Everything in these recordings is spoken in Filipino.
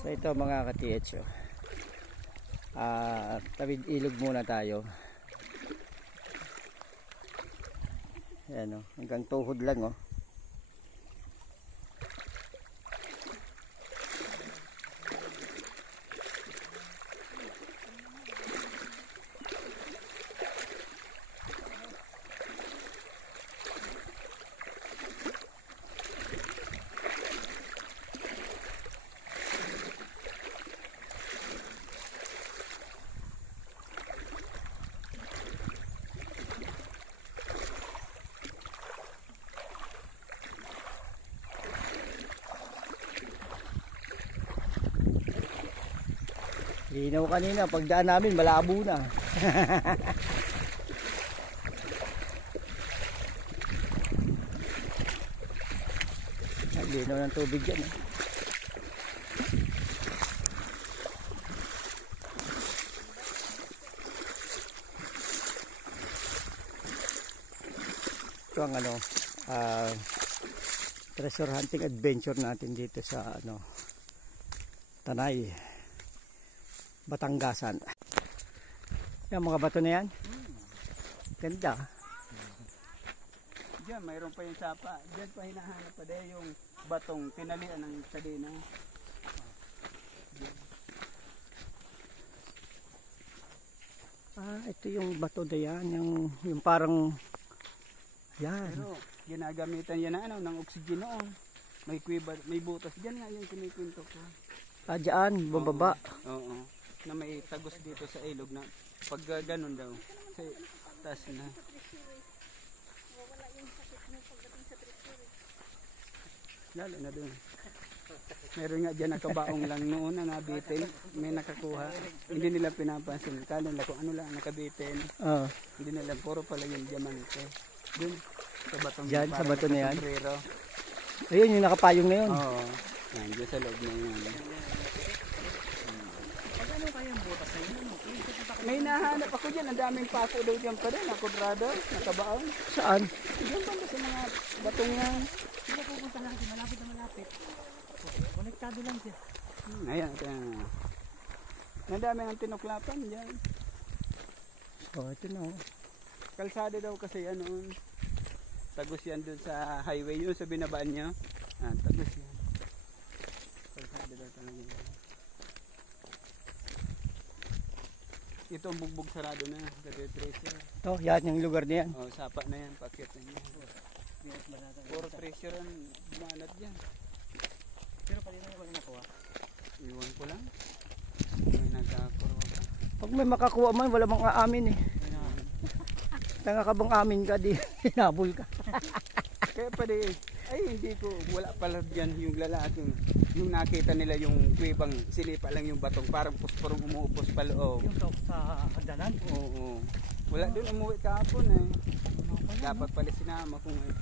So ito mga ka-TH, tawid ilog muna tayo. Ayan, hanggang tuhod lang oh. Linaw kanina, pagdaan namin malabo na. Linaw ng tubig dyan eh. Ito ang treasure hunting adventure natin dito sa Tanay, Batanggasan. Yan mga bato na yan. Ganda. Diyan mayroon pa yung sapa. Diyan pa hinahanap pa din yung batong tinalian ng kadena. Ito yung bato na yan, yung parang yan. Pero ginagamitan yan ng oxygen noon. May butas diyan nga yung kinikwento ko. Diyan, bababa. Oo. Na may tagos dito sa ilog na pag ganun daw sa taas na. Lalo na doon. Meron nga dyan nakabaong lang noon na nabitin. May nakakuha. Hindi nila pinapansin. Kala nila kung ano lang nakabitin. Hindi nila puro pala yung diamante. Doon sa batong dyan, sa bato na yan. Sombrero. Ayun yung nakapayong na yun. Oo. Nandiyan sa loob na yun. May nahanap ako dyan, ang daming pako daw dyan pa rin, nakudrado, nakabaon. Saan? Diyan pa sa mga batong yan. Hindi pupunta lang siya, malapit na malapit. Konektado lang siya. Ayan, ang daming ang tinuklapan dyan. Ito na oh. Kalsada daw kasi tagos yan dun sa highway yun, sa binabaan niya. Tagos yan. Kalsada daw talaga yan. Ito ang bugbog sarado na, kasi treasure. Ito, yan yung lugar na yan. Sapa na yan, pakit na yan. Puro treasure ang bumanat dyan. Pero kanina yung nakuha. Iwan ko lang. May nagkakuha ka. Pag may makakuha man, wala mang aamin eh. Tanga ka bang amin ka, di hinabol ka. Kaya pwede, hindi ko, wala pala dyan yung lalaki. Yung nakita nila yung kuwibang silipa lang yung batong, parang pusporong umuupos pa loob. Yung sa hagdanan? Oo. Wala doon umuwi kahapon eh. Dapat pala sinama ko ngayon.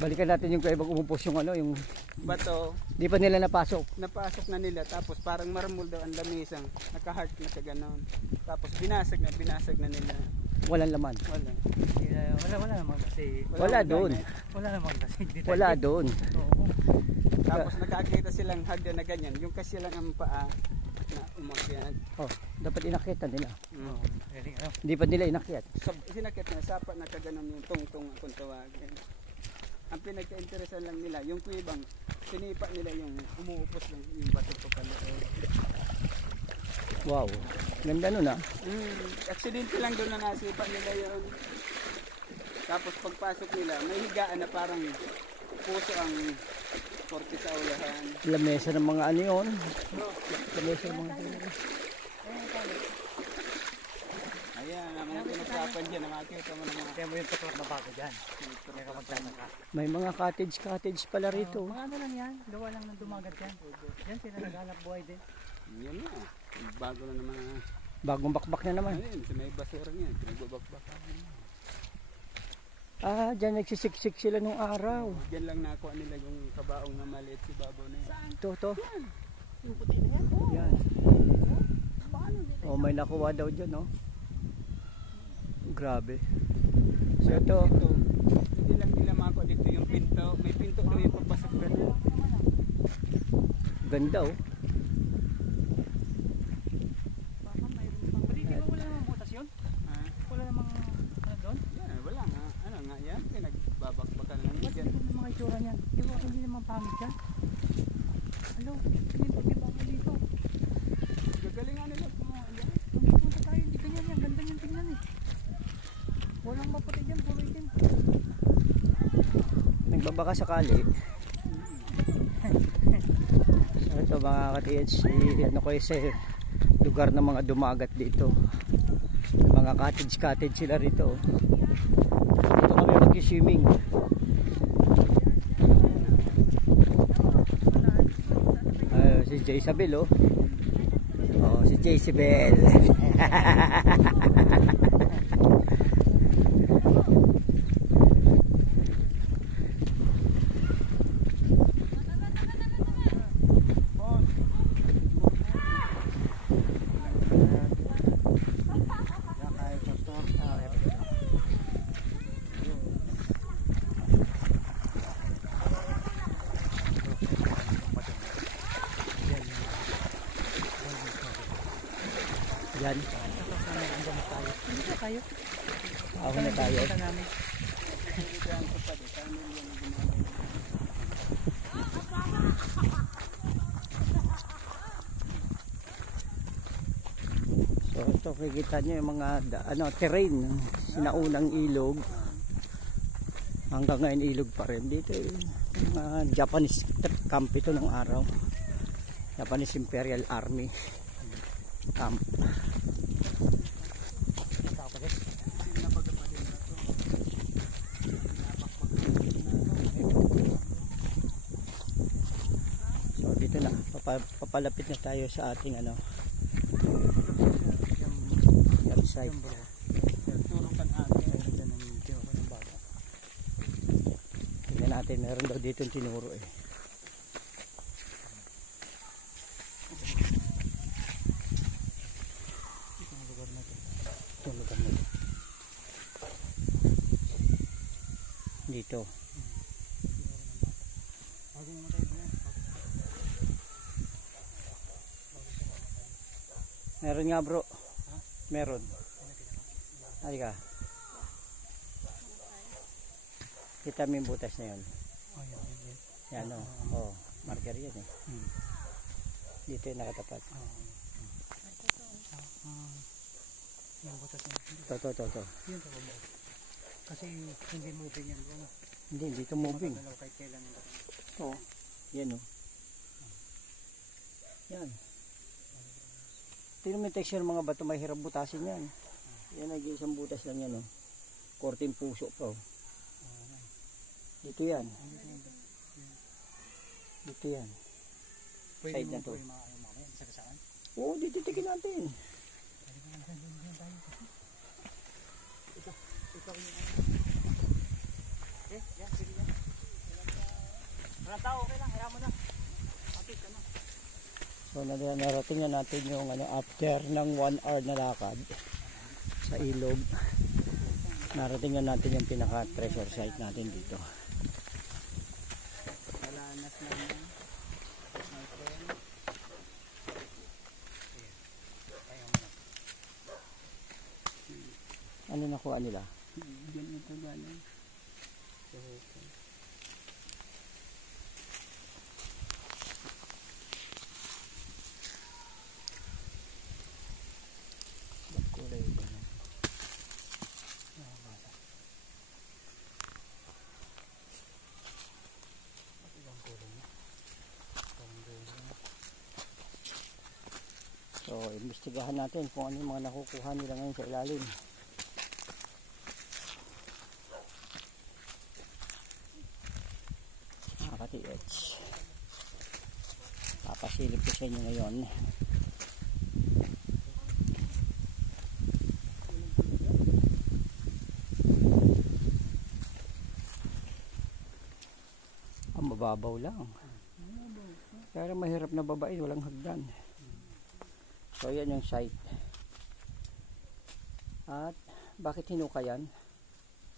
Balikan natin yung kuwibang umupos yung yung bato. Di pa nila napasok. Napasok na nila, tapos parang marmol daw ang lamisang, naka-heart na sa ganon. Tapos binasag na nila. Walang laman. Wala naman kasi. Wala doon. Wala naman kasi. Wala doon. Oo. Tapos nakakita silang hagdan na ganyan. Yung kasi lang ang paa na umakyat. Dapat inakyatan nila. Oh, Hindi pa nila inakyat. Sinakit na, sapat na kaganon yung tungtong akong tawagin. Ang pinagka-interesan lang nila, yung kuwibang, sinipa nila yung umuupos lang yung bato ko pala. Wow, ganda nun ah. Aksidente lang doon na nasipa nila yun. Tapos pagpasok nila, may higaan na parang puso ang korte sa ulahan. Lamesa ng mga yun. Lamesa ng mga Ayan, ang mga pinusapan dyan, nakakita mo naman. Kaya mo yung tuklap na bago dyan. Kaya ka magtataka. May mga cottage pala rito. Mga ano lang yan, gawa lang ng dumagat yan. Yan sila naghanap buhay din. Yan na, bago na naman. Bagong bakbak na naman. Ayun, sa may basura niya, pinagbabakbak. Dyan nagsisiksik sila nung araw. Diyan lang nakuha nila yung kabaong na maliit si babaw na yan. Saan? Ito. Yung puti na yan? Yan. Paano dito? May nakuha daw dyan Grabe. So ito. Hindi lang nila makuha dito yung pinto. May pinto daw yung pagpasok ka na. Ganda ang pangit yan. Hello, hindi ba dito? Gagalingan nila kumuha yan. Punta tayo, hindi ganyan yan. Ganda yung tingnan eh. Walang maputi dyan, puro itim. Nagbabaka sakali. So ito mga ka-TH, ano ko sa lugar ng mga dumagat dito. Mga cottage sila rito. Dito kami mag-swimming. Si Jezabel oh. Oh, si Jezabel. Yan. Dito tayo. Ako na tayo. Punta namin. So ito kikita nyo yung mga terrain, sinaunang ilog. Hanggang ngayon ilog pa rin. Dito yung mga Japanese camp ito ng araw. Japanese Imperial Army camp. So dito na, papalapit na tayo sa ating website. Tingnan natin, meron daw dito yung tinuro eh. Itong lugar na ito. Dito. Meron nga bro. Meron. Ay ka. Kita mo yung butas na yun. Yan o. Oh, marker yan eh. Dito yung nakatapat. Yung butas na. To. Yun to. Kasi hindi moving yan bro. Hindi, dito moving. Magagalaw kahit kailan yung bato. Oo. Yan o. Yan. Tingnan mo yung texture ng mga bato, may hirap butasin yan. Yan ay isang butas lang yan o. Korteng puso pa o. Dito yan. Dito yan. Pwede Side mo na to. po yung mga mamaya, sagasaan. Oo, dititikin natin. Yan, sige yan. Walang tao, okay lang, hiram mo na. Kapit ka na. So narating na natin yung after ng 1 hour na lakad sa ilog. Narating na natin yung pinaka treasure site natin dito. Malanas na yan. Ano nakuha nila? Diyan ito galing. Kulay ba yan? So, imbestigahan natin kung ano yung mga nakukuha nila ngayon sa ilalim. Mga ka-TH, papasilip ko sa inyo ngayon. Ang mababaw lang. Pero mahirap na babae, walang hagdan. So yan yung site. At bakit hinuka yan?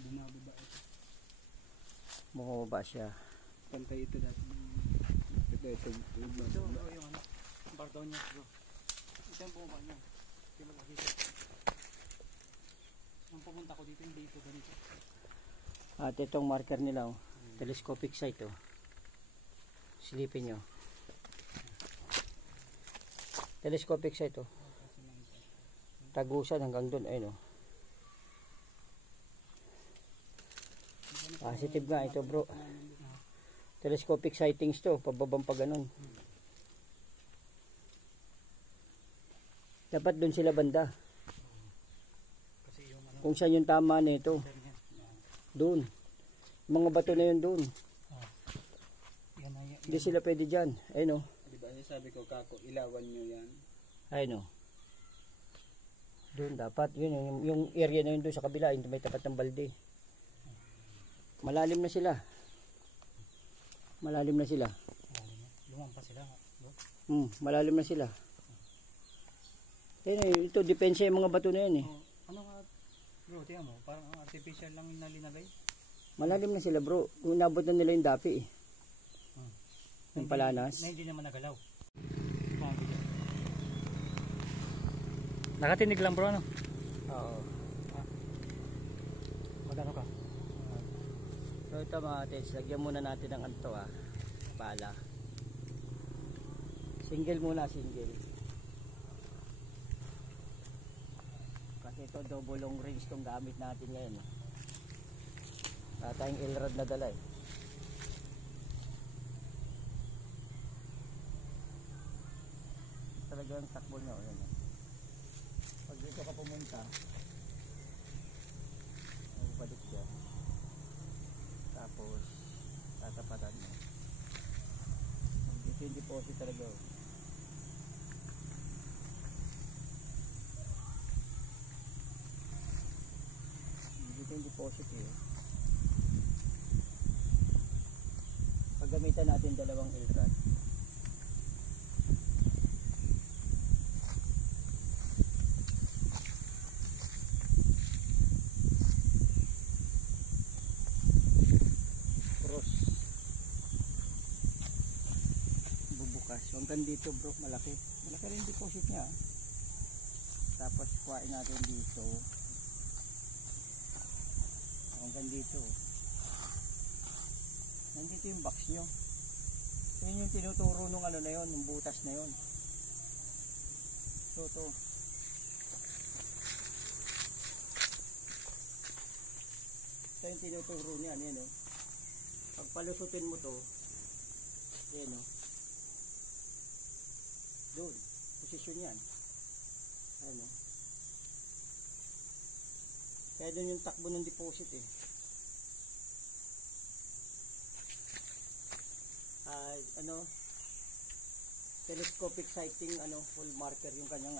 Bumababa ito. Bumababa siya. Pantay ito dati. Ito. Ito, yung ano, bar down niya bro. Ito yung bumaba niya. Ito yung mag-agisa. Nung pumunta ko dito, hindi ito ganito. At itong marker nila, telescopic site. silipin nyo. Telescopic siya ito. Tagusan hanggang doon. Ayun o. Positive nga ito bro. Telescopic sightings to. Pababang pa ganun. Dapat doon sila banda. Kung saan yung tama na ito. Doon. Mga bato na yun doon. Hindi sila pwede dyan. Ayun o. Diba sabi ko kako, ilawan nyo yan. Ayun o. Doon dapat. Yun, yung area na yun doon sa kabila. Yung may tapat ng balde. Malalim na sila. Malalim na sila. Lumampas sila. Malalim na sila. Ayun, ito, depensa yung mga bato na yan eh. Ano nga, bro, tiyan mo, parang artificial lang yung nalinagay. Malalim na sila bro. Unabot na nila yung dapi eh. Yung palanas. Na hindi naman nagalaw. Nakatinig lang bro, ano? Oo. Magano ka? So ito mga tets, lagyan muna natin ng anto pala. Single muna, single. Kasi ito double long range itong gamit natin ngayon. Wala tayong L-rod na dala eh. Talagang takbo nyo. Pag dito ka pumunta, balik dyan. Tapos tatapatan mo. Dito yung deposit talaga. Dito yung deposit eh. Paggamitan natin dalawang L-rod. Hanggang dito bro, malaki rin yung deposit nya. Tapos kuhain natin dito hanggang dito. Nandito yung box nyo. Yun yung tinuturo nung ano na yun, yung butas na yun. So ito yung tinuturo niya. Yan o. Pag palusutin mo to, yan o, doon, posisyon yan. Ano? Kaya doon yung takbo ng deposit eh. Telescopic sighting, full marker yung kanyang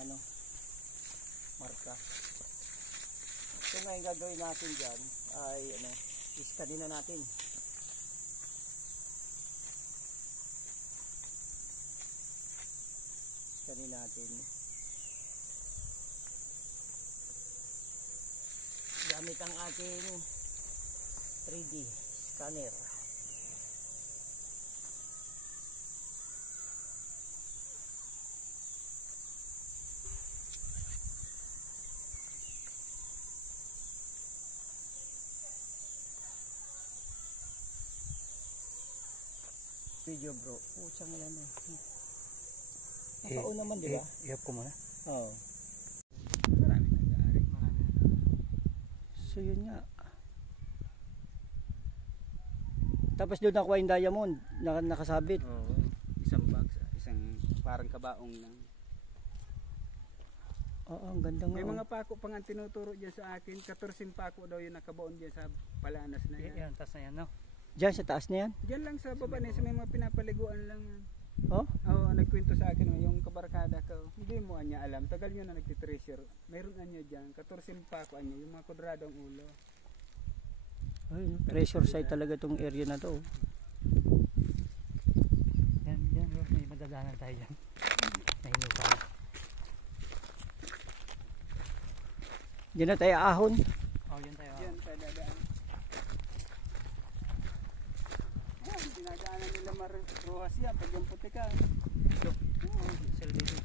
marka. So ngayon gagawin natin dyan ay iskanin na natin. Natin gamit ang ating 3D scanner. Video bro, putsang yan eh. Nakaon naman, di ba? I-up ko muna. Oo. Marami nag-aari. Marami na. So yun nga. Tapos doon nakuha yung diamond, nakasabit. Oo. Isang box, isang parang kabaong lang. Oo, ang ganda nga. May mga pako pang ang tinuturo dyan sa akin. 14 pako daw yung nakabaon dyan sa palanas na yan. Yan, taas na yan, no? Diyan sa taas na yan? Diyan lang sa baba na, sa may mga pinapaliguan lang. Oh? Oo, nagkwento sa akin yung kabarkada ko. Hindi mo anya alam. Tagal nyo na nagtitreasure. Mayroon anya dyan. 14 pako anya. Yung mga kwadradong ulo. Ay, treasure site talaga tong area na to. Yan, bro. May madadaanan tayo dyan. Nahinyo pa. Diyan na tayo ahon. Yan tayo. Yan tayo dadaan. Yan, dinadaanan nila maruhas yan. Pag yung puti ka. Ito. Sila dito.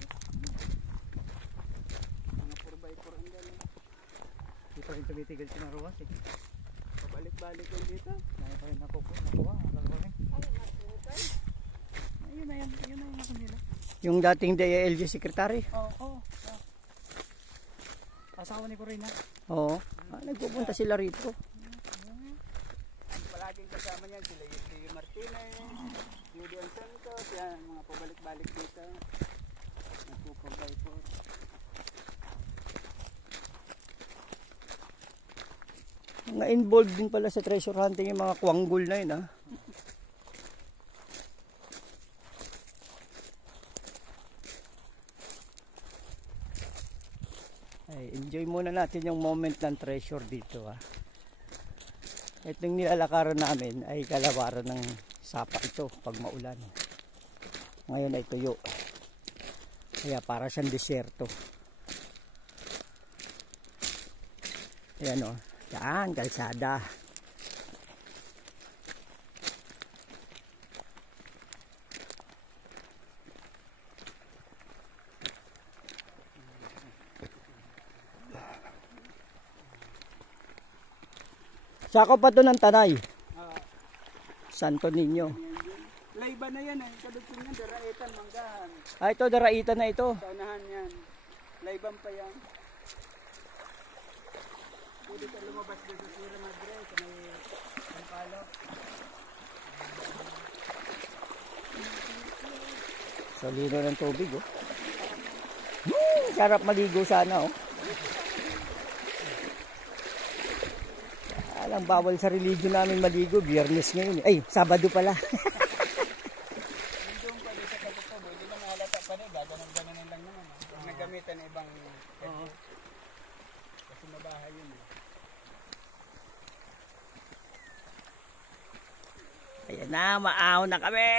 Mga 4x4 ang galing. Di pa rin tumitigil si Maruwas eh. Pabalik-balik yan dito. Dahil pa rin nakuha. Nakuha rin. Yung dating DILG secretary. Oo. Asawa ni Corina. Oo. Nagpupunta sila rito. Palaging kasama niyan sila yung Martinez, Julian Santos, yan, mga pabalik-balik dito. Nagpupabay po. Mga involved din pala sa treasure hunting yung mga kuwanggol na yun, ha. Ay, enjoy muna natin yung moment ng treasure dito, ha. Itong nilalakaran namin ay kalawaran ng sapa ito pag maulan. Ngayon ay tuyo. Kaya para siyang disyerto. Ayan, o. Yan, kalsada. Sakop pa to ng Tanay. Santo Niño. Layba na yan eh. Kadugtong yan, Daraitan, Manggahan. Ah, ito, Daraitan na ito. Saunahan yan. Layban pa yan. Pwede ka lumabas doon sa Sierra Madre, sa may Pampalo. Solino ng tubig, oh. Sarap maligo sana, oh. Alang bawal sa religion namin maligo, Biyernes ngayon. Ay, Sabado pala. Doon pa doon sa katutubo, hindi na mahalata pa rin. Gaganon-ganonin lang naman. Huwag nagamitan ng ibang kasi mabahay yun. Ayan na, maaon na kami.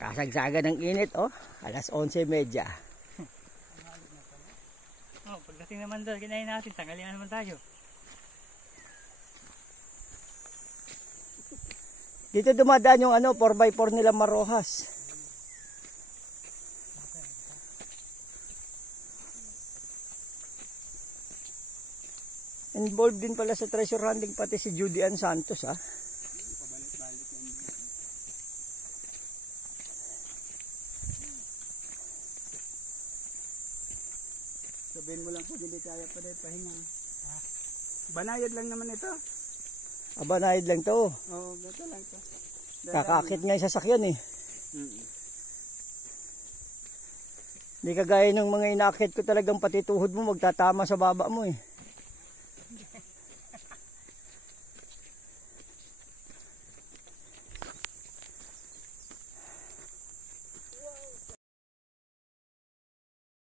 Kasagsagan ng init, oh. Alas 11:30. Pagdating naman doon, kinain natin, tanghalian naman tayo. Dito dumadaan yung 4x4 nila Marojas. Involved din pala sa treasure hunting pati si Julian Santos, ha. Pabalik-balik yan. Sabihin mo lang po, hindi kaya pa rin pahinga. Banayad lang naman ito. Abanayad lang to. Oo, gato lang ito. Kakakit nga yung sasakyan, eh. Mm. Hindi kagaya ng mga inakit ko talagang pati tuhod mo magtatama sa baba mo, eh.